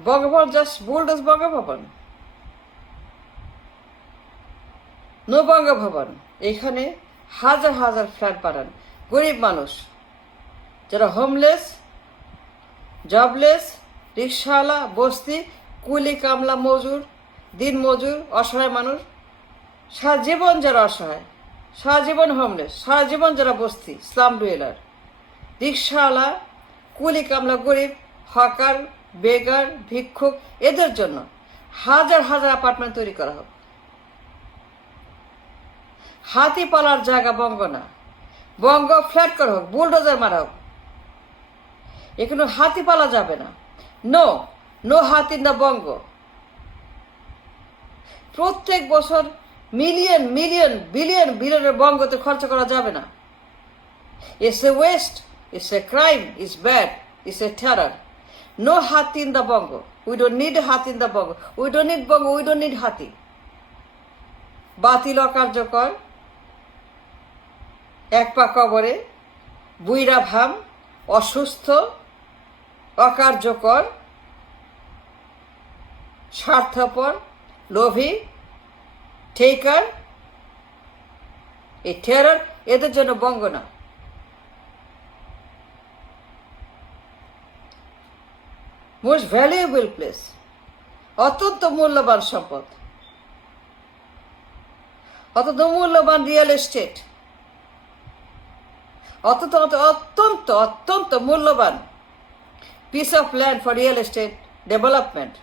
Bangabhaban just build as Bangabhaban. No Bangabhaban. এখানে হাজার হাজার ফ্ল্যাট বানান। গরিব মানুষ যারা হোমলেস, জবলেস, রিক্সাওয়ালা, বস্তি, কুলি কামলা মজুর, দিন মজুর, অসহায় মানুষ, সারা জীবন যারা অসহায়, সারা জীবন হোমলেস, সারা জীবন যারা বস্তি, স্লাম ডুয়েলার, রিক্সাওয়ালা, কুলি কামলা, গরিব, হকার, বেগার, ভিক্ষুক, এদের জন্য হাজার হাজার অ্যাপার্টমেন্ট তৈরি করা হোক। হাতি পালার জায়গা বঙ্গ না, বঙ্গ ফ্ল্যাট করা হোক, বুলডোজার মারা হোক। এখানে হাতি পালা যাবে না। নো, নো হাতি না বঙ্গ। প্রত্যেক বছর মিলিয়ন মিলিয়ন বিলিয়ন বিলিয়নের বঙ্গতে খরচ করা যাবে না। It's a waste, it's a crime, it's bad, it's a terror. No হাতি in the Banga. We don't need হাতি in the Banga. We don't need Banga, we don't need হাতি। বাতিল, অকার্যকর, এক পা কবরে, বুইরা ভাম, অসুস্থ, অকার্যকর, স্বার্থপর, লোভী, টেকার, এই টেরর, এদের জন্য বঙ্গ না। মোস্ট ভ্যালুয়েবল প্লেস, অত্যন্ত মূল্যবান সম্পদ, অত্যন্ত মূল্যবান রিয়েল এস্টেট, অত্যন্ত অত্যন্ত অত্যন্ত মূল্যবান piece of land for real estate development.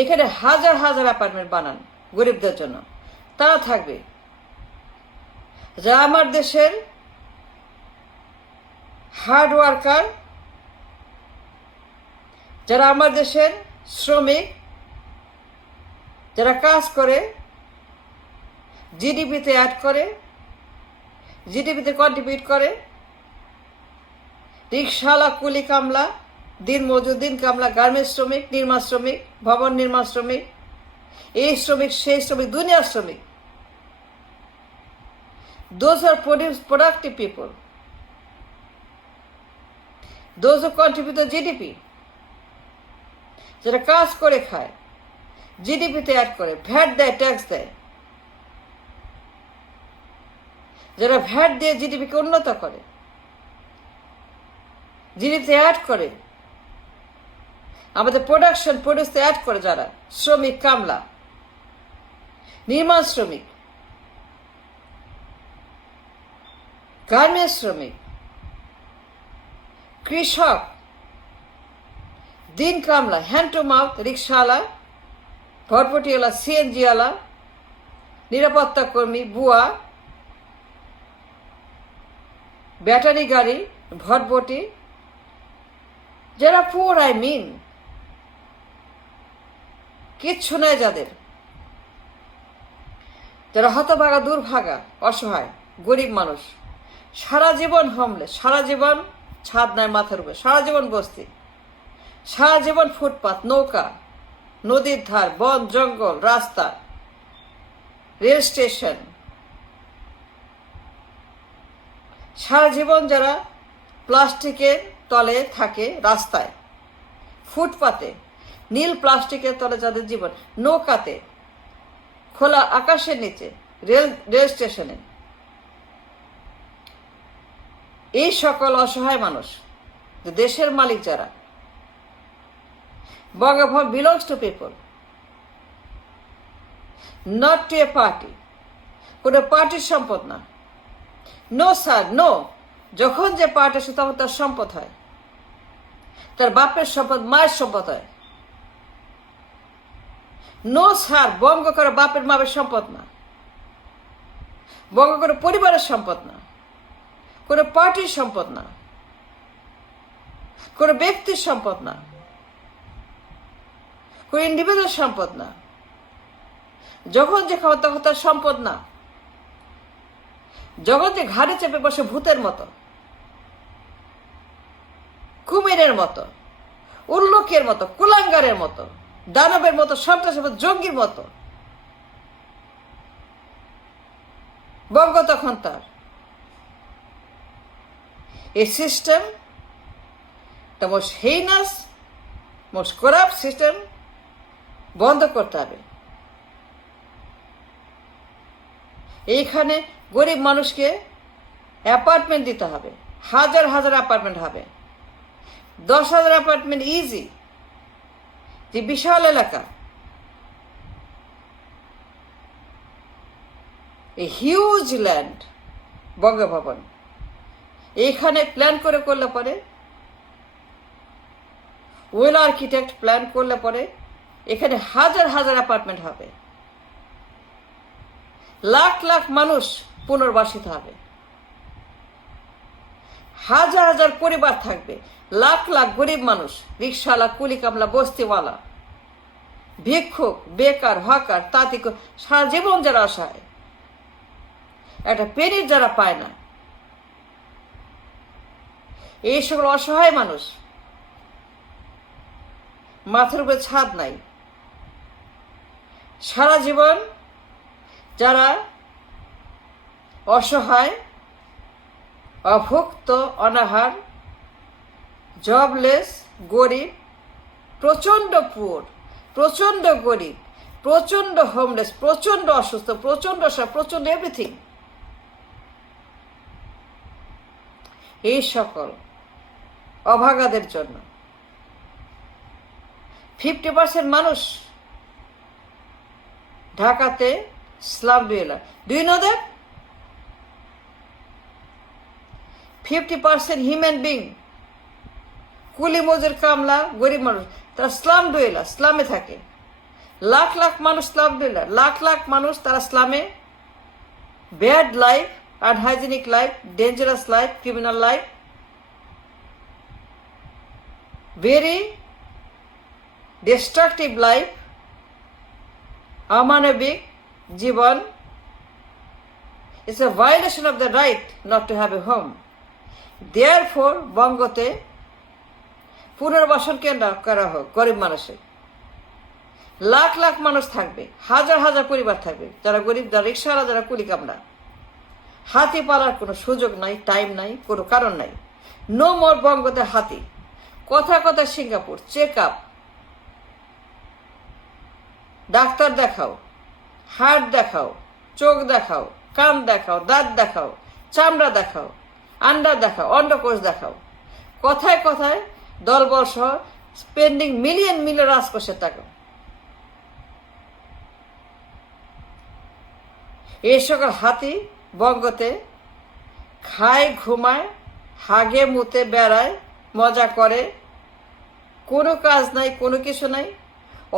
এখানে হাজার হাজার অ্যাপার্টমেন্ট বানান গরিবদের জন্য। তারা থাকবে যা আমার দেশের হার্ড ওয়ার্কার, যারা আমার দেশের শ্রমিক, যারা কাজ করে, জিডিপিতে অ্যাড করে, জিডিপিতে কন্ট্রিবিউট করে, রিক্সাওয়ালা, কুলি কামলা, দিন মজুর, দিন কামলা, গার্মেন্টস শ্রমিক, নির্মাণ শ্রমিক, ভবন নির্মাণ শ্রমিক, এই শ্রমিক, সেই শ্রমিক, দুনিয়ার শ্রমিক। Those are productive people. Those who contribute to GDP. যারা কাজ করে খায়, জিডিপিতে অ্যাড করে, ভ্যাট দেয়, ট্যাক্স দেয়, যারা ভ্যাট দিয়ে জিডিপিকে উন্নত করে, জিডিপিতে অ্যাড করে, আমাদের প্রডিউসতে অ্যাড করে, যারা শ্রমিক, কামলা, নির্মাণ শ্রমিক, গার্মেন্টস শ্রমিক, কৃষক, দিন কামলা, হ্যান্ড টু মাউথ, রিক্সাওয়ালা, ভটভটিওয়ালা, সিএনজিওয়ালা, নিরাপত্তা কর্মী, বুয়া, ব্যাটারি গাড়ি, ভটভটি, যারা পুয়ার, আই মিন কিচ্ছু নাই যাদের, যারা হতভাগা, দুর্ভাগা, অসহায়, গরিব মানুষ, সারা জীবন হোমলেস, সারা জীবন ছাদ নাই মাথার উপরে, সারা জীবন বস্তি, সারা জীবন ফুটপাত, নৌকা, নদীর ধার, বন জঙ্গল, রাস্তা, রেল স্টেশন, সারা জীবন যারা প্লাস্টিকের তলে থাকে, রাস্তায়, ফুটপাতে, নীল প্লাস্টিকের তলে যাদের জীবন, নৌকাতে, খোলা আকাশের নিচে, রেল স্টেশনে, এই সকল অসহায় মানুষ, দেশের মালিক যারা, Bangabhaban belongs to people, not to a party. কোনো পার্টির সম্পদ না। No sir, no. যখন যে পার্টি আসে তখন তার সম্পদ হয়, তার বাপের সম্পদ, মায়ের সম্পদ হয়। নো স্যার, বঙ্গ করে বাপের মাপের সম্পদ না, বঙ্গ করে পরিবারের সম্পদ না, কোনো পার্টির সম্পদ না, কোনো ব্যক্তির সম্পদ না, কোনো ইন্ডিভিজুয়াল সম্পদ না। যখন যে খাওয়া তখন তার সম্পদ না। যখন যে ঘাড়ে চেপে বসে ভূতের মতো, কুমিরের মতো, উল্লুকের মতো, কুলাঙ্গারের মতো, দানবের মতো, সন্ত্রাসের মতো, জঙ্গির মতো, বঙ্গ তখন তার। এই system the most heinous most corrupt system বন্ধ করতে হবে। এইখানে গরিব মানুষকে অ্যাপার্টমেন্ট দিতে হবে, হাজার হাজার অ্যাপার্টমেন্ট হবে, 10,000 অ্যাপার্টমেন্ট ইজি। যে বিশাল এলাকা, এ হিউজ ল্যান্ড বঙ্গভবন, এইখানে প্ল্যান করলে পরে, ওয়েল আর্কিটেক্ট প্ল্যান করলে পরে এখানে হাজার হাজার অ্যাপার্টমেন্ট হবে, লাখ লাখ মানুষ পুনর্বাসিত হবে, হাজার হাজার পরিবার থাকবে, লাখ লাখ গরিব মানুষ, রিক্সাওয়ালা, কুলি কামলা, বস্তিওয়ালা, ভিক্ষুক, বেকার, হকার, তাঁতি, সারা জীবন যারা অসহায়, একটা পেনির যারা পায় না, এই সকল অসহায় মানুষ, মাথার উপরে ছাদ নাই, সারা জীবন যারা অসহায়, অভুক্ত, অনাহার, জবলেস, গরিব, প্রচণ্ড পুয়ার, প্রচণ্ড গরিব, প্রচণ্ড হোমলেস, প্রচণ্ড অসুস্থ, প্রচণ্ড প্রচণ্ড এভরিথিং, এই সকল অভাগাদের জন্য 50% মানুষ ঢাকাতে slum dweller. Do you know that? 50% human being, কুলি মজুর, কামলা, গরিব মানুষ, তারা স্লাম ডুয়েলার, স্লামে থাকে। লাখ লাখ মানুষ স্লাম ডুয়েলার, লাখ লাখ মানুষ তারা স্লামে, bad life, unhygienic life, dangerous life, criminal life, very destructive life, অমানবিক জীবন। It's a violation of the right not to have a home. Therefore, বঙ্গতে পুনর্বাসন কেন্দ্র করা হোক গরিব মানুষের। লাখ লাখ মানুষ থাকবে, হাজার হাজার পরিবার থাকবে, যারা গরিব, যারা রিক্সাওয়ালা, যারা কুলি কামলা। হাতি পালার কোনো সুযোগ নাই, টাইম নাই, কোনো কারণ নাই। নো মোর বঙ্গতে হাতি। কথা কথা সিঙ্গাপুর, চেক আপ, ডাক্তার দেখাও, হার্ট দেখাও, চোখ দেখাও, কান দেখাও, দাঁত দেখাও, চামড়া দেখাও, আন্ডা দেখাও, অন্ডকোষ দেখাও। কথায় কথায় দলবল সহ স্পেন্ডিং মিলিয়ন মিলিয়ন রাজকোষের টাকা। এই সকল হাতি বঙ্গতে খায়, ঘুমায়, হাগে, মুতে, বেড়ায়, মজা করে, কোনো কাজ নাই, কোনো কিছু নাই।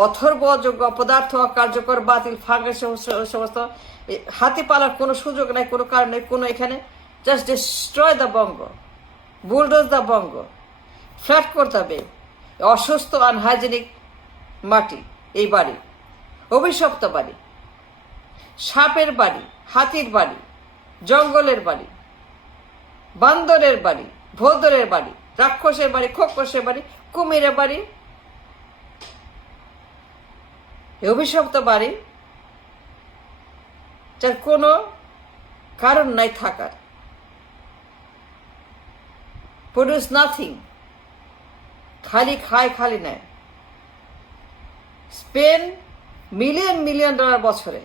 অথর্ব, অযোগ্য, অপদার্থ, অকার্যকর, বাতিল, ফাঙ্গাস সমস্ত হাতি পালার কোনো সুযোগ নাই, কোনো কারণ নেই, কোনো এখানে just destroy the Banga, bulldoze the Banga, flat করতে হবে। অসুস্থ, আনহাইজেনিক মাটি, এই বাড়ি, অভিশপ্ত বাড়ি, সাপের বাড়ি, হাতির বাড়ি, জঙ্গলের বাড়ি, বান্দরের বাড়ি, ভোদরের বাড়ি, রাক্ষসের বাড়ি, খোকসের বাড়ি, কুমিরের বাড়ি, অভিশপ্ত বাড়ি, যার কোনো কারণ নাই থাকার। প্রডিউস নাথিং, খালি খায়, খালি নেয়। স্পেন মিলিয়ন মিলিয়ন ডলার বছরে।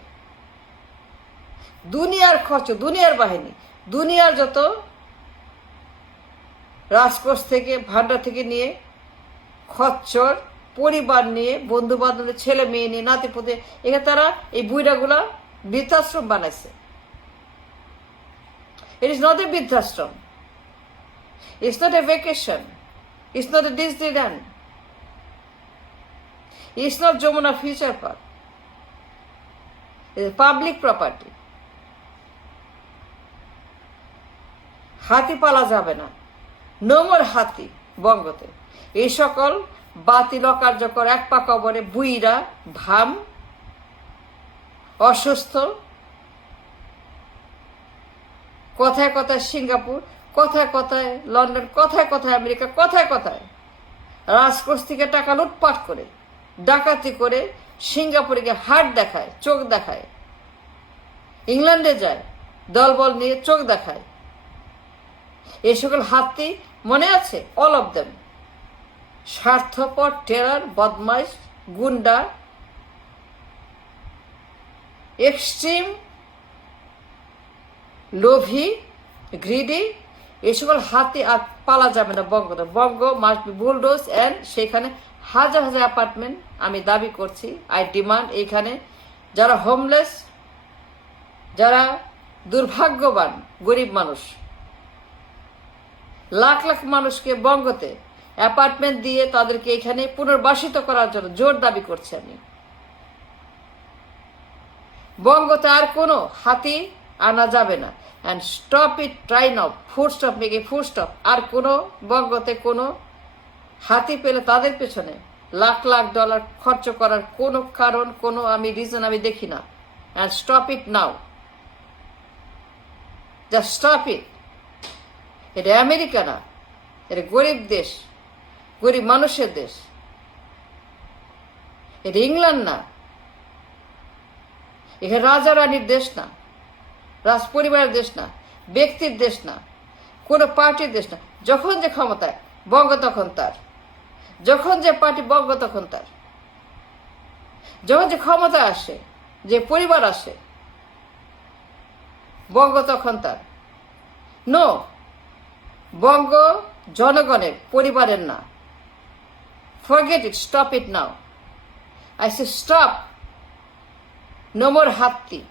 দুনিয়ার খরচ, দুনিয়ার বাহিনী, দুনিয়ার যত রাজকোষ থেকে, ভান্ডার থেকে নিয়ে, খচ্চর, পরিবার নিয়ে, বন্ধু বান্ধব, ছেলে মেয়ে নিয়ে, নাতিপুতে, এখানে তারা এই বুইড়াগুলা বৃদ্ধাশ্রম বানাইছে। ইট ইজ নট এ বৃদ্ধাশ্রম, it's not a vacation, it's not a Disneyland, it's not Jamuna Future Park, it's public property. হাতি পালা যাবে না, নো মোর হাতি বঙ্গতে। এই সকল বাতিল, অকার্যকর, এক পা কবরে বুইরা, ভাম, অসুস্থ, কথায় কথায় সিঙ্গাপুর, কথায় কথায় লন্ডন, কথায় কথায় আমেরিকা, কথায় কথায় রাজকোষ থেকে টাকা লুটপাট করে, ডাকাতি করে, সিঙ্গাপুরে গিয়ে হাট দেখায়, চোখ দেখায়, ইংল্যান্ডে যায় দলবল নিয়ে, চোখ দেখায়। এই সকল হাতি মনে আছে? অল অফ দেম স্বার্থপর, টেরর, বদমাইশ, গুন্ডা, এক্সট্রিম, লোভী, গ্রিডি, এই সকল হাতি আর পালা যাবে না বঙ্গতে। বঙ্গ মাস্ট বি বুলডোজ অ্যান্ড সেখানে হাজার হাজার অ্যাপার্টমেন্ট আমি দাবি করছি, আই ডিমান্ড। এইখানে যারা হোমলেস, যারা দুর্ভাগ্যবান গরিব মানুষ, লাখ লাখ মানুষকে বঙ্গতে অ্যাপার্টমেন্ট দিয়ে তাদেরকে এখানে পুনর্বাসিত করার জন্য জোর দাবি করছি আমি। বঙ্গতে আর কোনো হাতি আনা যাবে না। And stop it, try now, food stop, make a food stop. আর কোনো বঙ্গতে কোনো হাতি পেলে তাদের পেছনে লাখ লাখ ডলার খরচ করার কোনো কারণ, কোনো আমি রিজন আমি দেখি না। And stop it now, just stop it. এটা আমেরিকা না, এটা গরিব দেশ, গরিব মানুষের দেশ। এটা ইংল্যান্ড না, এখানে রাজা রানীর দেশ না, রাজ পরিবারের দেশ না, ব্যক্তির দেশ না, কোনো পার্টির দেশ না। যখন যে ক্ষমতায় বঙ্গ তখন তার, যখন যে পার্টি বঙ্গ তখন তার, যখন যে ক্ষমতা আসে, যে পরিবার আসে বঙ্গ তখন তার। নো, বঙ্গ জনগণের, পরিবারের না। Forget it, stop it now. I say stop. No more হাতি।